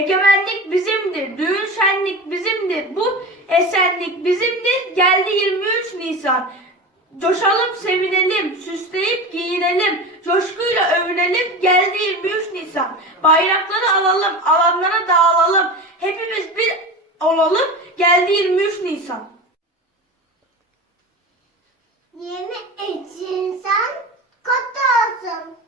Egemenlik bizimdir, düğün şenlik bizimdir, bu esenlik bizimdir. Geldi 23 Nisan. Coşalım, sevinelim, süsleyip giyinelim, coşkuyla övünelim. Geldi 23 Nisan. Bayrakları alalım, alanlara dağılalım. Hepimiz bir olalım. Geldi 23 Nisan. Yeni insan kutlu olsun.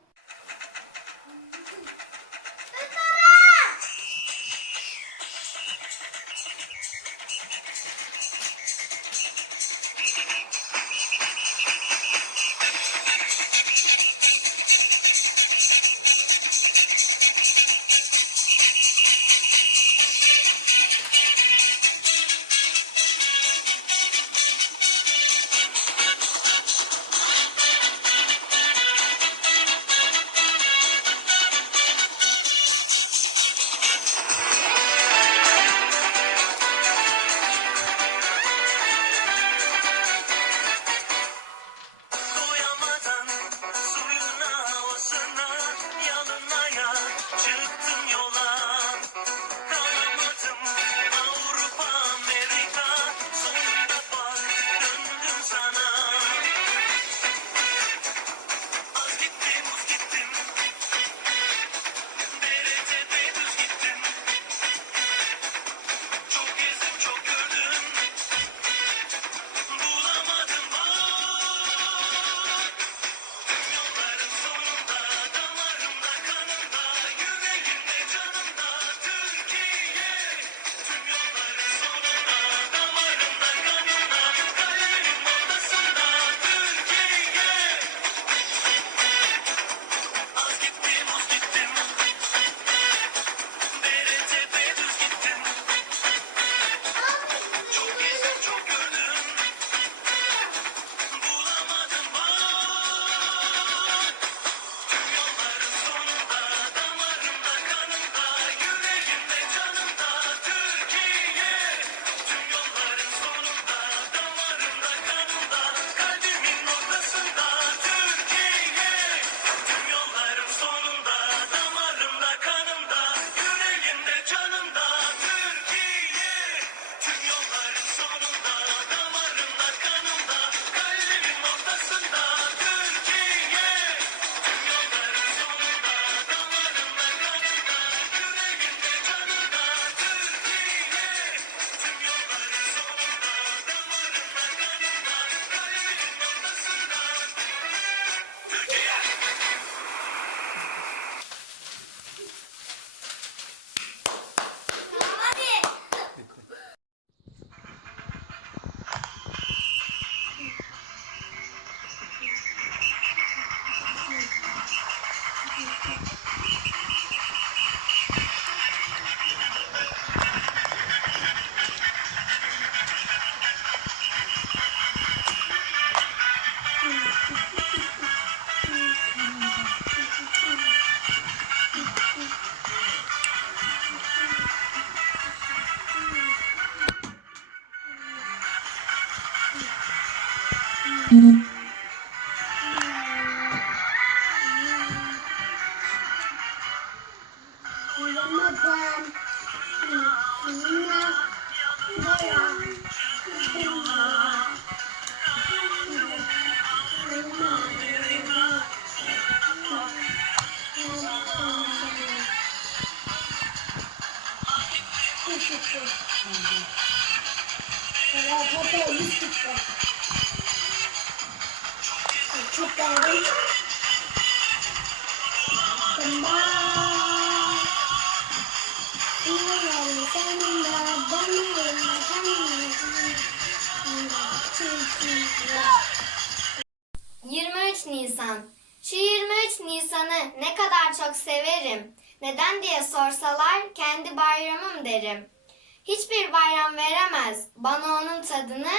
Hiçbir bayram veremez bana onun tadını.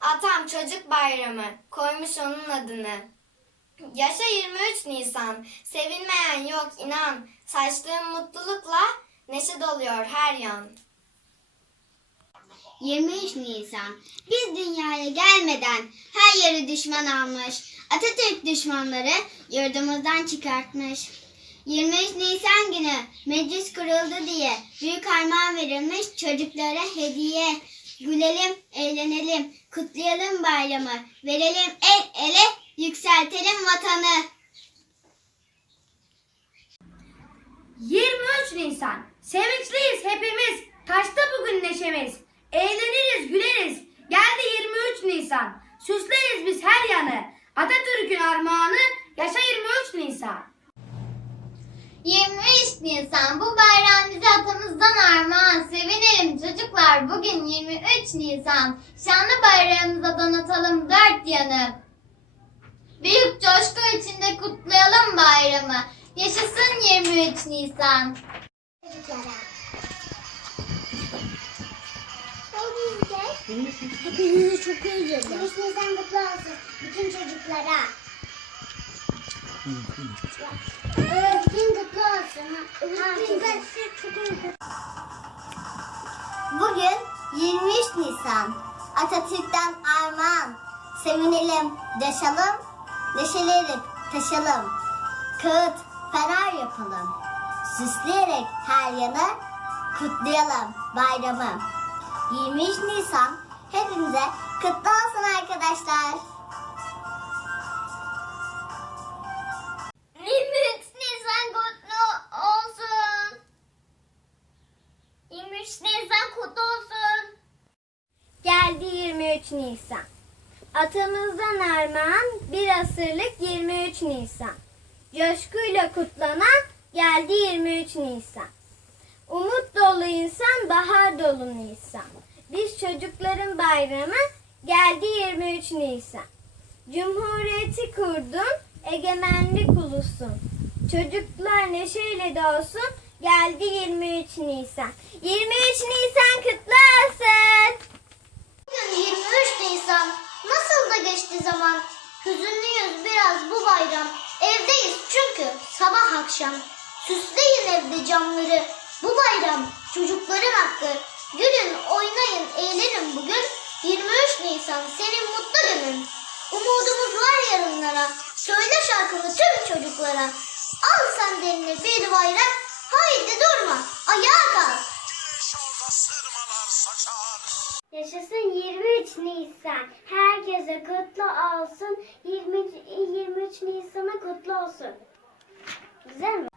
Atam çocuk bayramı koymuş onun adını. Yaşa 23 Nisan, sevinmeyen yok inan. Saçtığım mutlulukla neşe doluyor her yan. 23 Nisan. Biz dünyaya gelmeden her yeri düşman almış. Atatürk düşmanları yurdumuzdan çıkartmış. 23 Nisan günü meclis kuruldu diye büyük armağan verilmiş çocuklara hediye. Gülelim, eğlenelim, kutlayalım bayramı, verelim el ele, yükseltelim vatanı. 23 Nisan. Sevinçliyiz hepimiz. Taşta bugün neşemiz. Eğleniriz, güleriz. Geldi 23 Nisan. Süsleriz biz her yanı. Atatürk'ün armağanı yaşa 23 Nisan. 23 Nisan bu bayram bize atamızdan armağan. Sevinelim çocuklar bugün 23 Nisan. Şanlı bayrağımıza donatalım dört yanı. Büyük coşku içinde kutlayalım bayramı. Yaşasın 23 Nisan. Çok özledim. 23 Nisan kutlu olsun bütün çocuklara. Bugün 23 Nisan. Atatürk'ten armağan. Sevinelim, coşalım, neşelenip taşalım. Kağıt, fener yapalım. Süsleyerek her yanı kutlayalım bayramı. 23 Nisan hepimize kutlu olsun arkadaşlar. Kutlu olsun. Geldi 23 Nisan. Atamızdan armağan bir asırlık 23 Nisan. Coşkuyla kutlanan geldi 23 Nisan. Umut dolu insan, bahar dolu Nisan. Biz çocukların bayramı geldi 23 Nisan. Cumhuriyeti kurdun, egemenlik ulusun. Çocuklar neşeyle dolsun, geldi 23 Nisan. 23 Nisan kutlu olsun. Bugün 23 Nisan. Nasıl da geçti zaman. Hüzünlüyüz biraz bu bayram. Evdeyiz çünkü sabah akşam. Süsleyin evde camları. Bu bayram çocukların hakkı. Gülün, oynayın, eğlenin bugün. 23 Nisan senin mutlu günün. Umudumuz var yarınlara. Söyle şarkını tüm çocuklara. Al sen eline bir bayrak. Haydi durma, ayağa kalk. Yaşasın 23 Nisan. Herkese kutlu olsun. 23, 23 Nisan'a kutlu olsun. Güzel mi?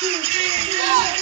Thank.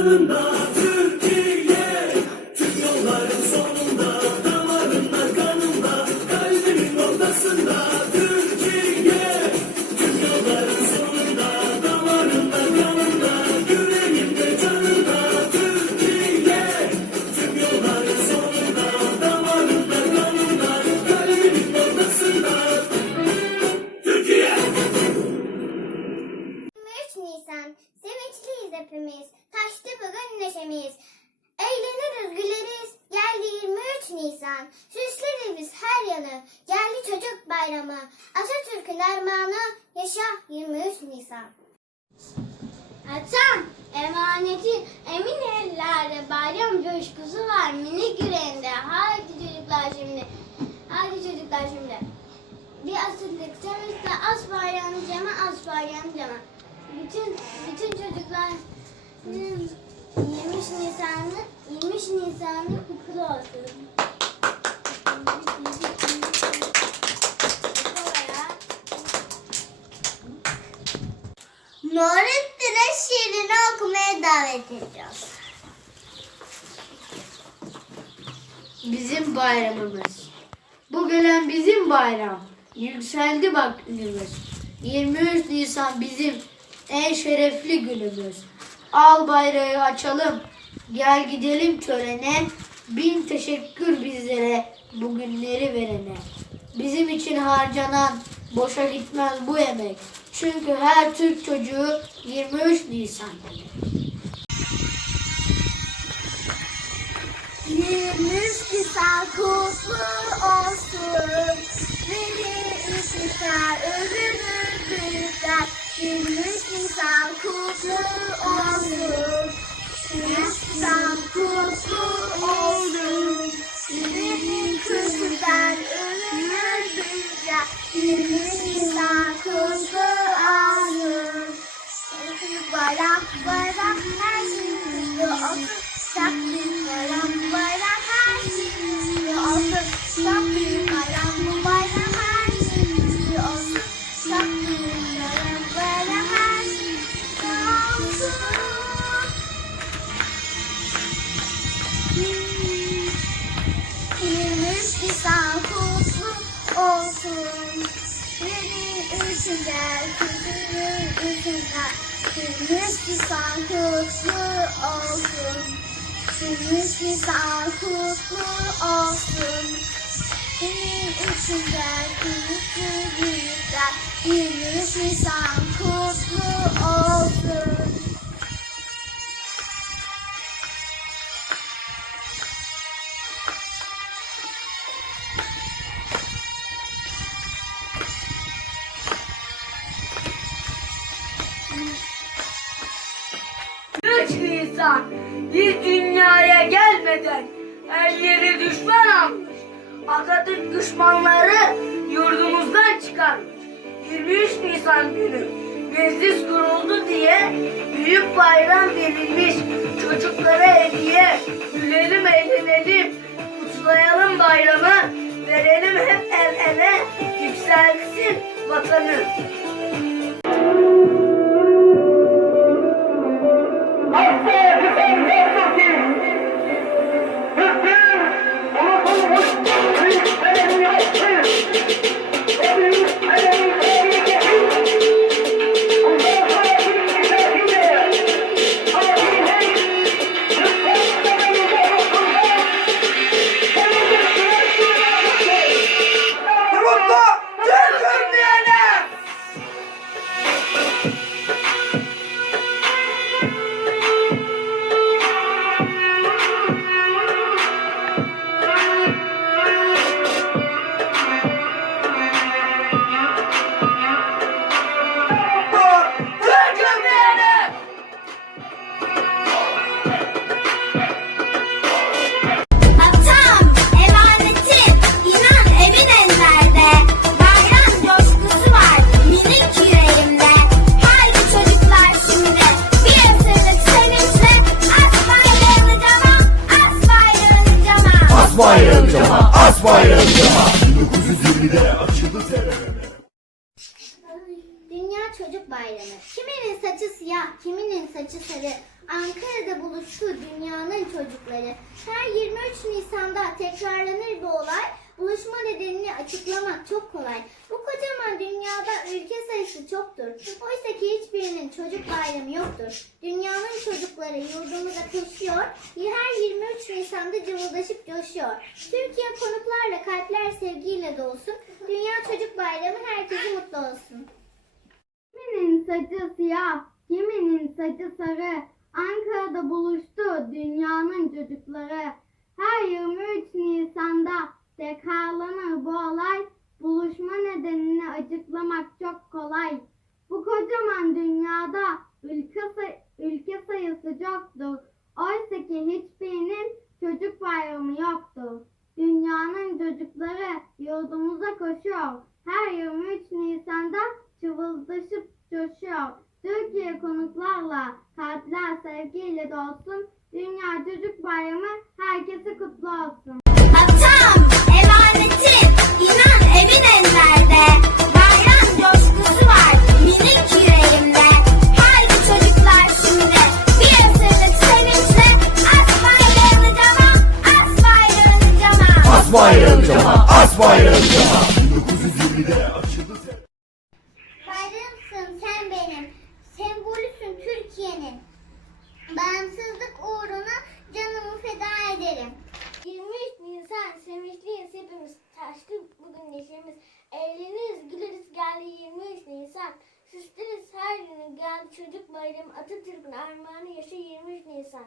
Yüreğimde, çocuk bayramı. Atatürk'ün armağanı, yaşa 23 Nisan. Atam, emaneti emin ellerde bayram coşkusu var minik yüreğinde. Haydi çocuklar şimdi, haydi çocuklar şimdi. Bir asırlık sevinçle as bayrağını cama, as bayrağını cama. Bütün, bütün çocuklar 23 Nisan'ı, 23 Nisan'ı kutlu olsun. Nurettin'e şiirini okumaya davet ediyoruz. Bizim bayramımız. Bu gelen bizim bayram. Yükseldi bak günümüz. 23 Nisan bizim en şerefli günümüz. Al bayrağı açalım. Gel gidelim törene. Bin teşekkür bizlere bu günleri verene. Bizim için harcanan boşa gitmez bu emek. Çünkü her Türk çocuğu 23 Nisan demek. 23 Nisan kutlu olsun. Beni ışıklar övünür 23 Nisan kutlu olsun. Yeni üçüncel, kutlu üçüncel. 23 Nisan kutlu olsun. 23 Nisan kutlu olsun. Yeni üçüncel, kutlu büyükler. 23 Nisan kutlu olsun. Üç Nisan bir dünyaya gelmeden yere düşman almış. Atatürk düşmanları yurdumuzdan çıkarmış. 23 Nisan günü meclis kuruldu diye büyük bayram verilmiş. Çocuklara hediye, gülelim eğlenelim, kutlayalım bayramı, verelim hep el ele, yükselsin vatanı. Oysa ki hiçbirinin çocuk bayramı yoktur. Dünyanın çocukları yurdumuza koşuyor. Her 23 Nisan'da cıvıldaşıp coşuyor. Türkiye konuklarla kalpler sevgiyle dolsun. Dünya Çocuk Bayramı herkese mutlu olsun. Kiminin saçı siyah, kiminin saçı sarı. Ankara'da buluştu dünyanın çocukları. Her 23 Nisan'da tekrarlanır bu olay. Buluşma nedenini açıklamak çok kolay. Bu kocaman dünyada ülke, say- ülke sayısı çoktur. Oysa ki hiçbirinin çocuk bayramı yoktur. Dünyanın çocukları yurdumuza koşuyor. Her 23 Nisan'da çıvıldaşıp coşuyor. Türkiye konuklarla kalpler sevgiyle dolsun. Dünya Çocuk Bayramı herkese kutlu olsun. As bayrağını cama, as bayrağını cama. 1920'de açıldı TRT. Bayramsın sen benim, sembolüsün Türkiye'nin. Bağımsızlık uğruna canımı feda ederim. 23 Nisan sevinçliyiz hepimiz. Taşlı bugün neşemiz. Eğleniriz güleriz geldi 23 Nisan. Süsleriz her günü geldi çocuk bayramı Atatürk'ün armağanı yaşa 23 Nisan.